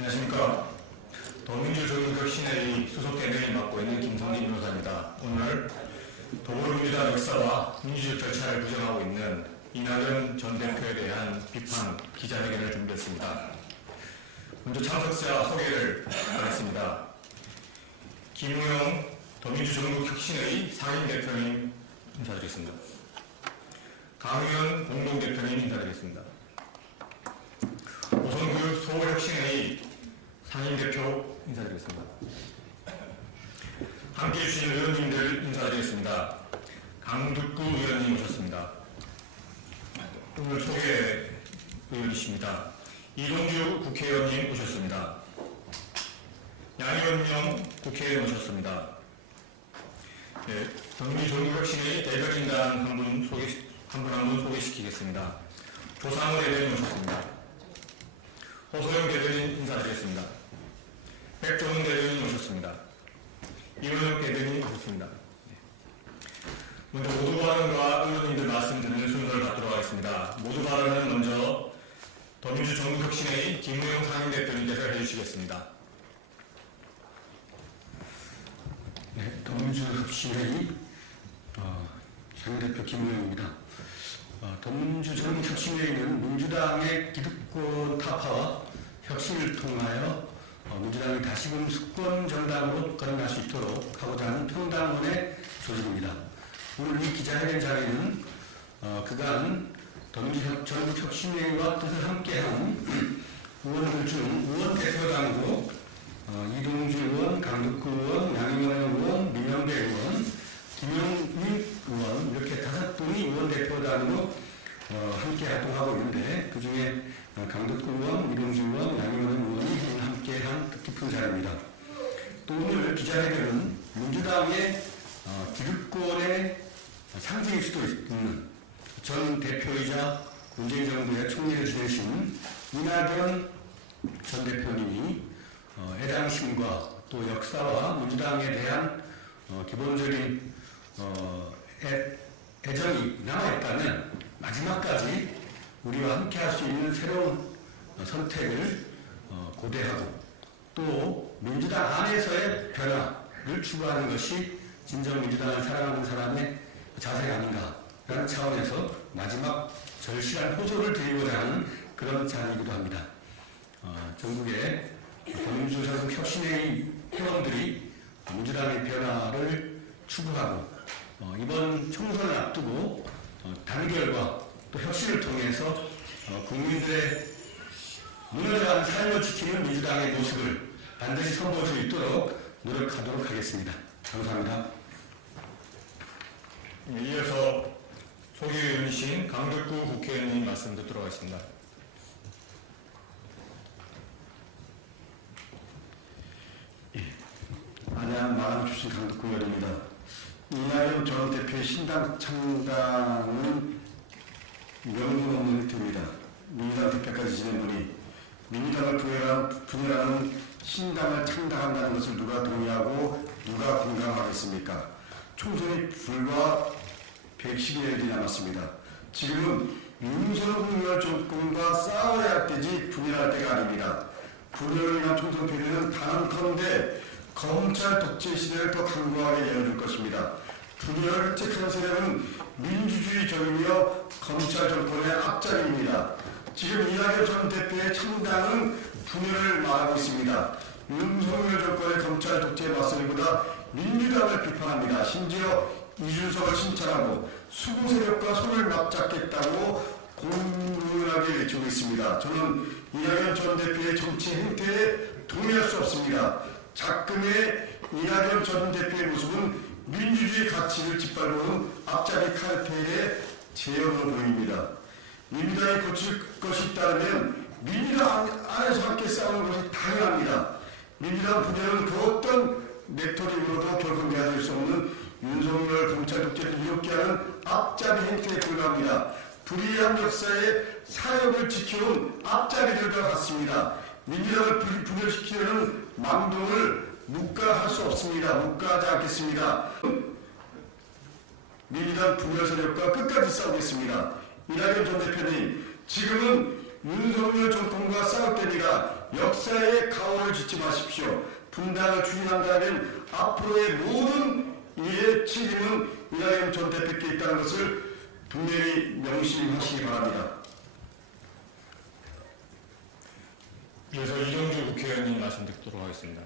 안녕하십니까. 더민주정의혁신회의 수석 대변인 맡고 있는 김성진 변호사입니다. 오늘 더불어민주당 역사와 민주적 절차를 부정하고 있는 이낙연 전 대표에 대한 비판 기자회견을 준비했습니다. 먼저 참석자 소개를 하겠습니다. 김우영 더민주정의혁신회의 상임대표님 인사드리겠습니다. 강의원 공동대표님 인사드리겠습니다. 오성규 서울혁신회의 상임대표 인사드리겠습니다. 함께해 주신 의원님들 인사드리겠습니다. 강득구 의원님 오셨습니다. 오늘 소개 의원이십니다. 이동주 국회의원님 오셨습니다. 양의원명 국회의원 오셨습니다. 네, 더민주정의혁신회의 대변인단 한 분 소개시키겠습니다. 조상우 대변인 오셨습니다. 호소영 대변인 인사드리겠습니다. 백종훈 대변인 오셨습니다. 이원영 대변인 오셨습니다. 먼저 모두 발언과 의원님들 말씀 듣는 순서를 갖도록 하겠습니다. 모두 발언은 먼저 더민주정의혁신회의 김우영 상임대표님께서 해주시겠습니다. 네, 더민주혁신회의 상임대표 김우영입니다. 더민주정의혁신회의는 민주당의 기득권 타파와 혁신을 통하여 민주당이 다시금 수권 정당으로 거듭날 수 있도록 하고자 하는 평당원의 조직입니다. 오늘 이 기자회견 자리는 그간 더민주정의혁신회의와 뜻을 함께한 의원들 중 의원 대표단으로 이동주 의원, 강득구 의원, 양의원 의원, 민영배 의원, 김영민 의원 이렇게 5분이 의원 대표단으로 함께 활동하고 있는데 그 중에 강득구 의원, 이동주 의원, 양의원 의원이 함께한 뜻깊은 자리입니다. 또 오늘 기자회견은 민주당의 기득권의 상징일 수도 있는 전 대표이자 문재인 정부의 총리를 지내신 이낙연 전 대표님이 애당심과 또 역사와 민주당에 대한 기본적인 애정이 남아있다면 마지막까지 우리와 함께 할 수 있는 새로운 선택을 고대하고 또 민주당 안에서의 변화를 추구하는 것이 진정 민주당을 사랑하는 사람의 자세가 아닌가라는 차원에서 마지막 절실한 호소를 드리고자 하는 그런 자리이기도 합니다. 전국의 더민주정의혁신회의 회원들이 민주당의 변화를 추구하고 이번 총선을 앞두고 단결과 또 혁신을 통해서 국민들의 무너져가는 삶을 지키는 민주당의 모습을 반드시 선보일 수 있도록 노력하도록 하겠습니다. 감사합니다. 이어서 소개의원이신 강득구 국회의원님 말씀 듣도록 하겠습니다. 안양 마감 출신 강득구 의원입니다. 이낙연 전 대표의 신당 창당은 명분 없는 일입니다. 민주당 대표까지 지낸 분이 민주당을 분열하는 신당을 창당한다는 것을 누가 동의하고 누가 공감하겠습니까? 총선이 불과 112일이 남았습니다. 지금은 윤석열 정권과 싸워야 할 때지 분열할 때가 아닙니다. 분열을 위한 총선 패배는 단언컨대 검찰 독재 시대를 더 강고하게 열어줄 것입니다. 분열을 획책하는 세력은 민주주의 적이며 검찰 정권의 앞자리입니다. 지금 이낙연 전 대표의 창당은 분열을 말하고 있습니다. 윤석열 정권의 검찰 독재에 맞서기보다 민주당을 비판합니다. 심지어 이준석을 신청하고 수구 세력과 손을 맞잡겠다고 공문하게 외치고 있습니다. 저는 이낙연 전 대표의 정치 행태에 동의할 수 없습니다. 작금의 이낙연 전 대표의 모습은 민주주의 가치를 짓밟아오는 앞자리 카르텔의 재현으로 보입니다. 민주당이 고칠 것이 있다면 민주당 안에서 함께 싸우는 것이 당연합니다. 민주당 부대는 그 어떤 메토딩으로도 결코 미화될 수 없는 윤석열 검찰 독재를 이롭게 하는 앞자리 행태에 불과합니다. 불의한 역사의 사역을 지켜온 앞자리들과 같습니다. 민주당을 분열시키려는 망동을 묵과할 수 없습니다. 묵과하지 않겠습니다. 민주당 분열 세력과 끝까지 싸우겠습니다. 이낙연 전 대표님, 지금은 윤석열 정권과 싸울 때니라 역사의 가오를 짓지 마십시오. 분당을 추진한다면 앞으로의 모든 일의 책임은 이낙연 전 대표께 있다는 것을 분명히 명심하시기 바랍니다. 이어서 이정주 국회의원님 말씀 듣도록 하겠습니다.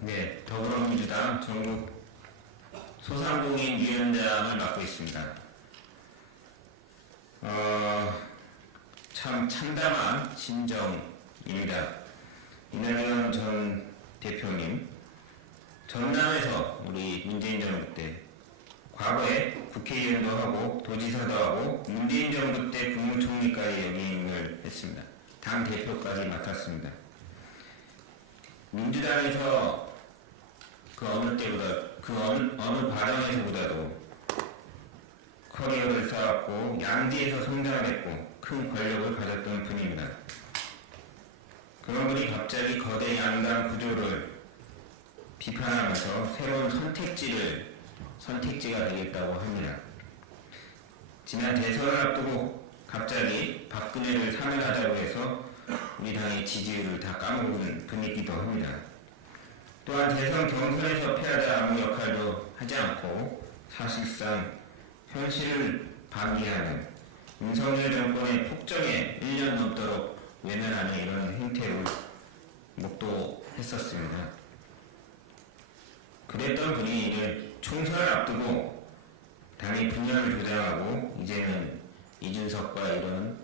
네, 더불어민주당 전국 소상공인위원장을 맡고 있습니다. 참 참담한 심정입니다. 이낙연 전 대표님, 전남에서 우리 문재인 정부 때 과거에 국회의원도 하고 도지사도 하고 문재인 정부 때 국무총리까지 역임을 했습니다. 당 대표까지 맡았습니다. 민주당에서 그 어느 때보다 그 어느 과정에서보다도 커리어를 쌓았고 양지에서 성장을 했고 큰 권력을 가졌던 분입니다. 그런 분이 갑자기 거대 양당 구조를 비판하면서 새로운 선택지가 되겠다고 합니다. 지난 대선을 앞두고 갑자기 박근혜를 사면하자고 해서 우리 당의 지지율을 다 까먹은 분이기도 합니다. 또한 대선 경선에서 패하자 아무 역할도 하지 않고 사실상 현실을 방기하는 윤석열 정권의 폭정에 1년 넘도록 외면하는 이런 행태를 목도했었습니다. 그랬던 분이 이제 총선을 앞두고 당의 분열을 조장하고 이제는 이준석과 이런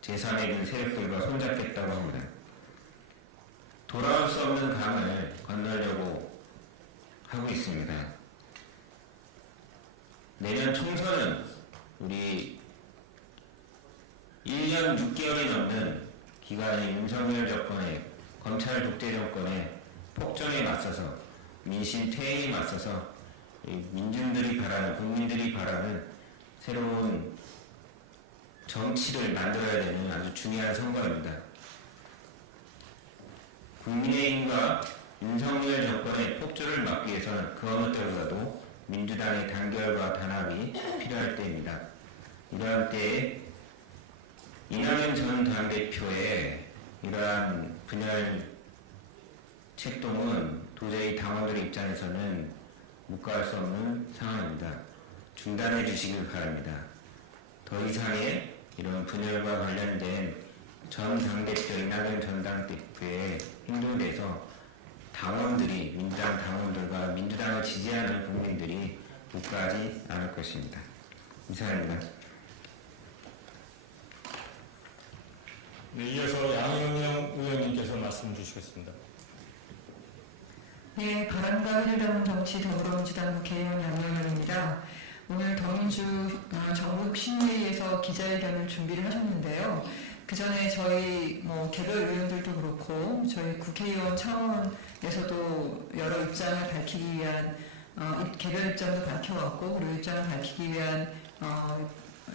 제3의 세력들과 손잡겠다고 합니다. 돌아올 수 없는 강을 건너려고 하고 있습니다. 내년 총선은 우리 1년 6개월이 넘는 기간의 윤석열 정권의 검찰 독재 정권의 폭정에 맞서서 민심 퇴행에 맞서서 민중들이 바라는, 국민들이 바라는 새로운 정치를 만들어야 되는 아주 중요한 선거입니다. 국민의힘과 윤석열 정권의 폭주를 막기 위해서는 그 어느 때보다도 민주당의 단결과 단합이 필요할 때입니다. 이러한 때에 이낙연 전 당대표의 이러한 분열 책동은 도저히 당원들 입장에서는 묵과할 수 없는 상황입니다. 중단해 주시길 바랍니다. 더 이상의 이런 분열과 관련된 전 당대표, 이낙연 전 당대표의 행동에 대해서 당원들이, 민주당 당원들과 민주당을 지지하는 국민들이 묵과하지 않을 것입니다. 이상입니다. 네, 이어서 양현영 의원님께서 말씀 주시겠습니다. 네, 바람과 하늘 담은 정치 더불어민주당 국회의원 양현영입니다. 오늘 더민주 전국 심의회에서 기자회견을 준비를 하셨는데요. 그 전에 저희 개별 의원들도 그렇고 저희 국회의원 차원에서도 여러 입장을 밝히기 위한 개별 입장도 밝혀왔고 그리고 입장을 밝히기 위한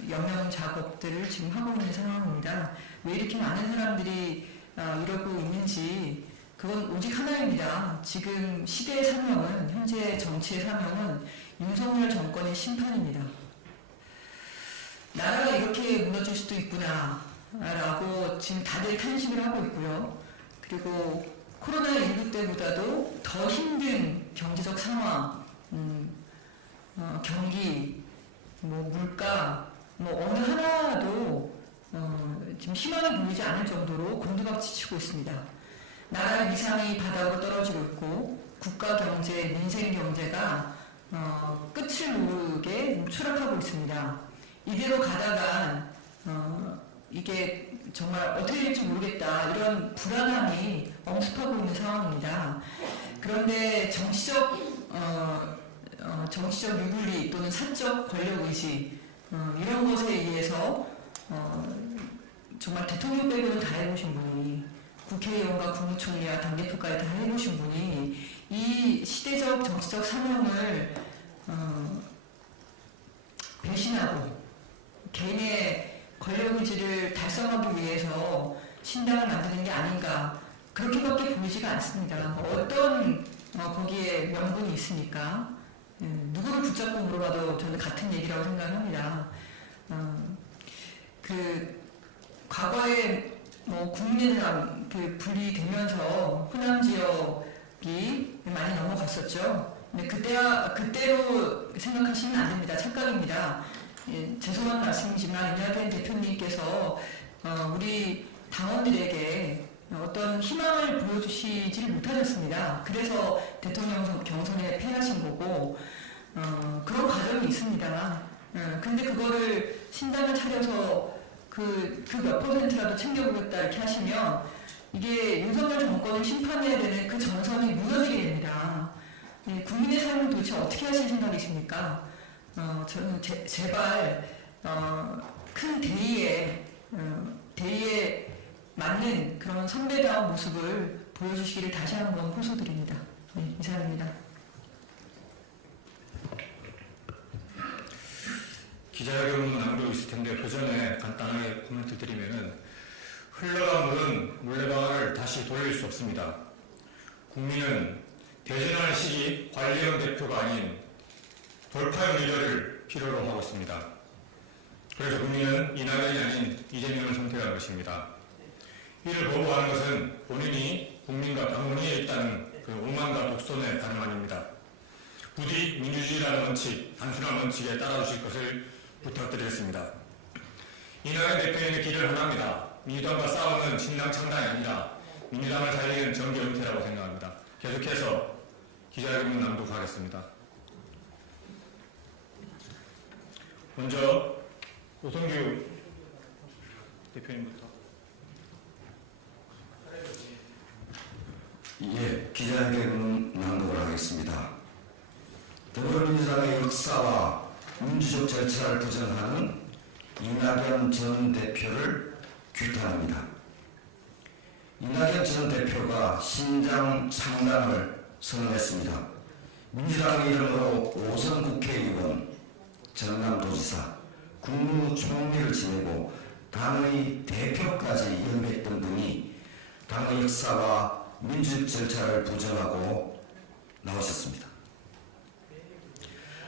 영양 작업들을 지금 하고 있는 상황입니다. 왜 이렇게 많은 사람들이 이러고 있는지 그건 오직 하나입니다. 지금 시대의 사명은, 현재 정치의 사명은 윤석열 정권의 심판입니다. 나라가 이렇게 무너질 수도 있구나 라고 지금 다들 탄식을 하고 있고요. 그리고 코로나19 때보다도 더 힘든 경제적 상황, 경기, 물가, 어느 하나도 지금 희망이 보이지 않을 정도로 곤두박질 치고 있습니다. 나라 위상이 바닥으로 떨어지고 있고 국가 경제, 민생 경제가 끝을 모르게 추락하고 있습니다. 이대로 가다간 이게 정말 어떻게 될지 모르겠다 이런 불안함이 엄습하고 있는 상황입니다. 그런데 정치적 유불리 또는 사적 권력의지 이런 것에 의해서 정말 대통령 빼고는 다 해보신 분이 국회의원과 국무총리와 당대표까지 다 해보신 분이 이 시대적 정치적 사명을 배신하고 개인의 권력의지를 달성하기 위해서 신당을 만드는 게 아닌가 그렇게밖에 보이지가 않습니다. 어떤 거기에 명분이 있습니까? 누구를 붙잡고 물어봐도 저는 같은 얘기라고 생각합니다. 그 과거에 뭐 국민의당 그 분리되면서 호남 지역이 많이 넘어갔었죠. 근데 그때로 생각하시면 안 됩니다. 착각입니다. 죄송한 말씀이지만 이낙연 대표님께서 우리 당원들에게 어떤 희망을 보여주시지를 못하셨습니다. 그래서 대통령 경선에 패하신 거고 그런 과정이 있습니다. 근데 그거를 신당을 차려서 그 몇 %라도 챙겨보겠다 이렇게 하시면 이게 윤석열 정권을 심판해야 되는 그 전선이 무너지게 됩니다. 국민의 삶을 도대체 어떻게 하실 생각이십니까? 저는 제발 큰 대의에 맞는 그런 선배다운 모습을 보여주시기를 다시 한번 호소드립니다. 네, 이상입니다. 기자회견문 남기고 있을 텐데 그 전에 간단하게 코멘트 드리면은 흘러간 물은 물레방아를 다시 돌릴 수 없습니다. 국민은 대전할 시기 관리형 대표가 아닌 돌파형 리더를 필요로 하고 있습니다. 그래서 국민은 이낙연이 아닌 이재명을 선택한 것입니다. 이를 거부하는 것은 본인이 국민과 당원위에 있다는 그 오만과 독선의 반응 아닙니다. 부디 민주주의라는 원칙, 단순한 원칙에 따라주실 것을 부탁드리겠습니다. 이낙연 대표의 길을 하나입니다. 민주당과 싸우는 신당 창당이 아니라 민주당을 살리는 정계 은퇴라고 생각합니다. 계속해서 기자회견문 낭독하겠습니다. 먼저 오성규 대표님부터. 예, 기자회견 낭독을 하겠습니다. 더불어민주당의 역사와 민주적 절차를 부정하는 이낙연 전 대표를 규탄합니다. 이낙연 전 대표가 신당 창당을 선언했습니다. 민주당의 이름으로 5선 국회의원, 전남도지사, 국무총리를 지내고 당의 대표까지 연배했던 분이 당의 역사와 민주적 절차를 부정하고 나오셨습니다.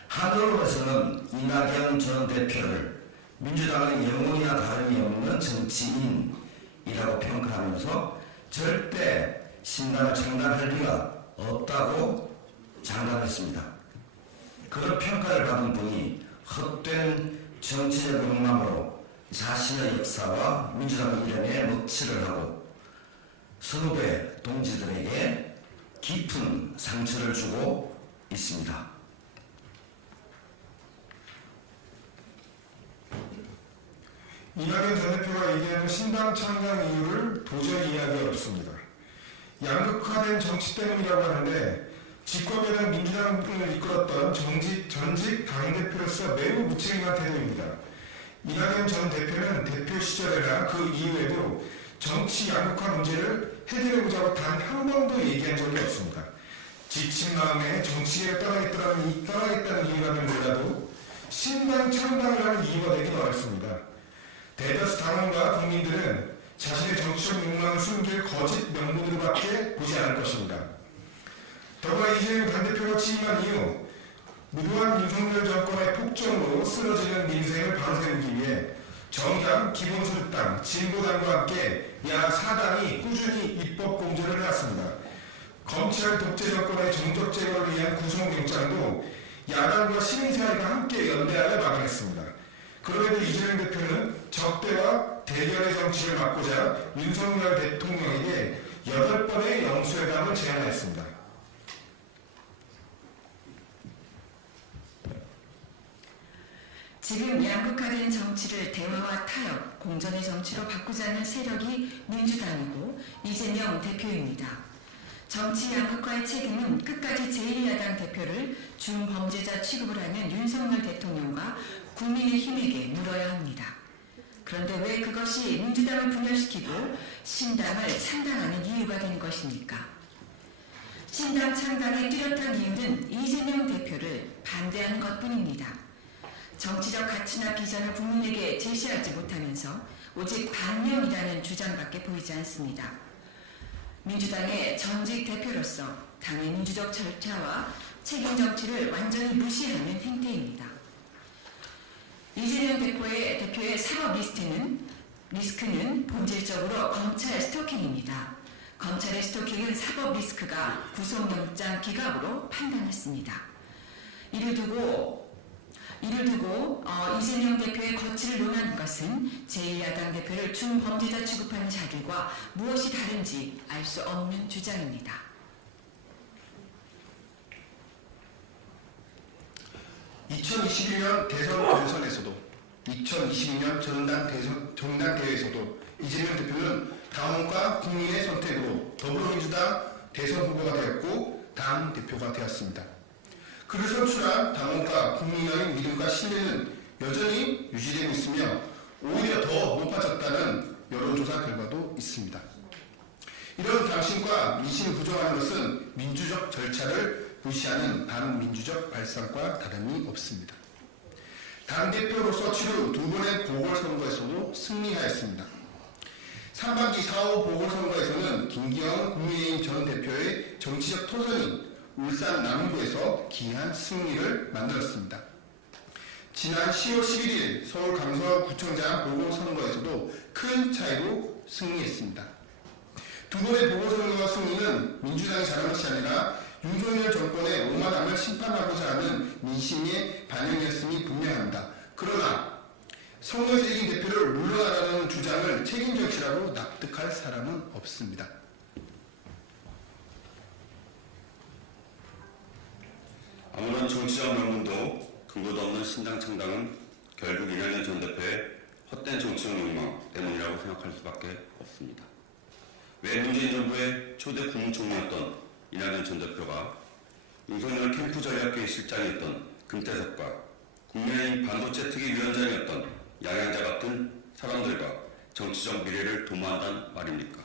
한국에서는 이낙연 전 대표를 민주당의 영혼이나 다름이 없는 정치인이라고 평가하면서 절대 신당을 창당할 리가 없다고 장담했습니다. 그런 평가를 받은 분이 헛된 정치적 욕망으로 자신의 역사와 민주당의 이름에 먹칠을 하고 선후배 동지들에게 깊은 상처를 주고 있습니다. 이낙연 전 대표가 얘기하는 신당 창당 이유를 도저히 이해하기 어렵습니다. 양극화된 정치 때문이라고 하는데 집권여당 민주당을 이끌었던 전직 당대표로서 매우 무책임한 태도입니다. 이낙연 전 대표는 대표 시절에나 그 이후에도 정치 양극화 문제를 해결해보자고 단 한 번도 얘기한 적이 없습니다. 지친 마음에 정치계를 떠나겠다는 이유라면 몰라도 신당 창당을 하는 이유가 되긴 어렵습니다. 대다수 당원과 국민들은 자신의 정치적 욕망을 숨길 거짓 명분으로밖에 보지 않을 것입니다. 더불어 이재명 당대표가 취임한 이후 무도한 윤석열 정권의 폭정으로 쓰러지는 민생을 바로 세우기 위해 정의당, 기본소득당, 진보당과 함께 야 4당이 꾸준히 입법 공조를 해왔습니다. 검찰 독재 정권의 정적 제거를 위한 구속영장도 야당과 시민사회가 함께 연대하여 마련했습니다. 그럼에도 이재명 대표는 적대와 대결의 정치를 막고자 윤석열 대통령에게 8번의 영수회담을 제안했습니다. 지금 양극화된 정치를 대화와 타협, 공존의 정치로 바꾸자는 세력이 민주당이고 이재명 대표입니다. 정치 양극화의 책임은 끝까지 제1야당 대표를 중범죄자 취급을 하는 윤석열 대통령과 국민의힘에게 물어야 합니다. 그런데 왜 그것이 민주당을 분열시키고 신당을 창당하는 이유가 되는 것입니까? 신당 창당의 뚜렷한 이유는 이재명 대표를 반대하는 것뿐입니다. 정치적 가치나 비전을 국민에게 제시하지 못하면서 오직 반면이라는 주장밖에 보이지 않습니다. 민주당의 전직 대표로서 당의 민주적 절차와 책임 정치를 완전히 무시하는 행태입니다. 이재명 대표의 사법 리스크는 본질적으로 검찰 스토킹입니다. 검찰의 스토킹은 사법 리스크가 구속영장 기각으로 판단했습니다. 이를 두고 이재명 대표의 거취를 논하는 것은 제1야당 대표를 준범죄자 취급하는 자들과 무엇이 다른지 알 수 없는 주장입니다. 2021년 대선에서도 2022년 전당대회에서도 이재명 대표는 당원과 국민의 선택으로 더불어민주당 대선 후보가 되었고 당 대표가 되었습니다. 그를 선출한 당원과 국민의 믿음과 신뢰는 여전히 유지되고 있으며 오히려 더 높아졌다는 여론조사 결과도 있습니다. 이런 당신과 민심을 부정하는 것은 민주적 절차를 무시하는 반민주적 발상과 다름이 없습니다. 당대표로서 치른 두 번의 보궐선거에서도 승리하였습니다. 3반기 4.5 보궐선거에서는 김기현 국민의힘 전 대표의 정치적 토선이 울산 남구에서 기이한 승리를 만들었습니다. 지난 10월 11일 서울 강서구청장 보궐선거에서도 큰 차이로 승리했습니다. 두 번의 보궐선거 승리는 민주당의 잘한 것이 아니라 윤석열 정권의 오만함을 심판하고자 하는 민심의 반영이었음이 분명합니다. 그러나 선거에서 이긴 대표를 물러나라는 주장을 책임 정치라고 납득할 사람은 없습니다. 아무런 정치적 명분도 근거도 없는 신당 창당은 결국 이낙연 전 대표의 헛된 정치적 욕망 때문이라고 생각할 수밖에 없습니다. 왜 문재인 정부의 초대 국무총리였던 이낙연 전 대표가 윤석열 캠프 전략회의 실장이었던 금태섭과 국민의힘 반도체 특위 위원장이었던 양양자 같은 사람들과 정치적 미래를 도모한단 말입니까?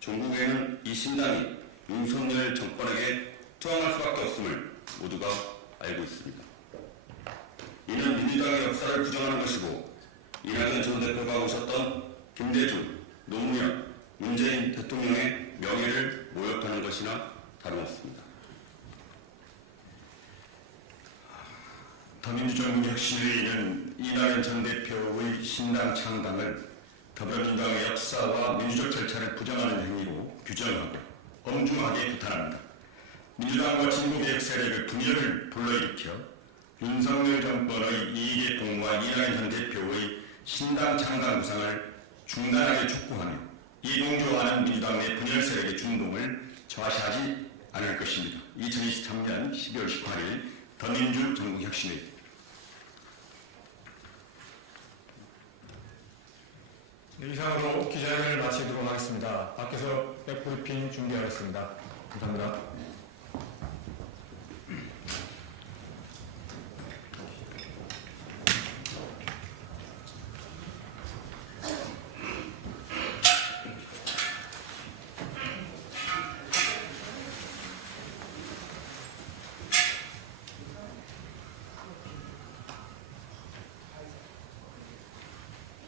종국에는 이 신당이 윤석열 정권에게 투항할 수밖에 없음을 모두가 알고 있습니다. 이는 민주당의 역사를 부정하는 것이고 이낙연 전 대표가 오셨던 김대중, 노무현, 문재인 대통령의 명예를 모욕하는 것이나 다름없습니다. 더민주정부혁신회의는 이낙연 전 대표의 신당 창당을 더불어민주당의 역사와 민주적 절차를 부정하는 행위로 규정하고 엄중하게 비판합니다. 민주당과 진보개혁 세력의 분열을 불러일으켜 윤석열 정권의 이익에 공모한 이낙연 전 대표의 신당 창당 구상을 중단하게 촉구하며 이동조하는 민주당 내 분열 세력의 중동을 좌시하지 않을 것입니다. 2023년 12월 18일 더민주 전국혁신회의. 이상으로 기자회견을 마치도록 하겠습니다. 밖에서 백브리핑 준비하겠습니다. 감사합니다.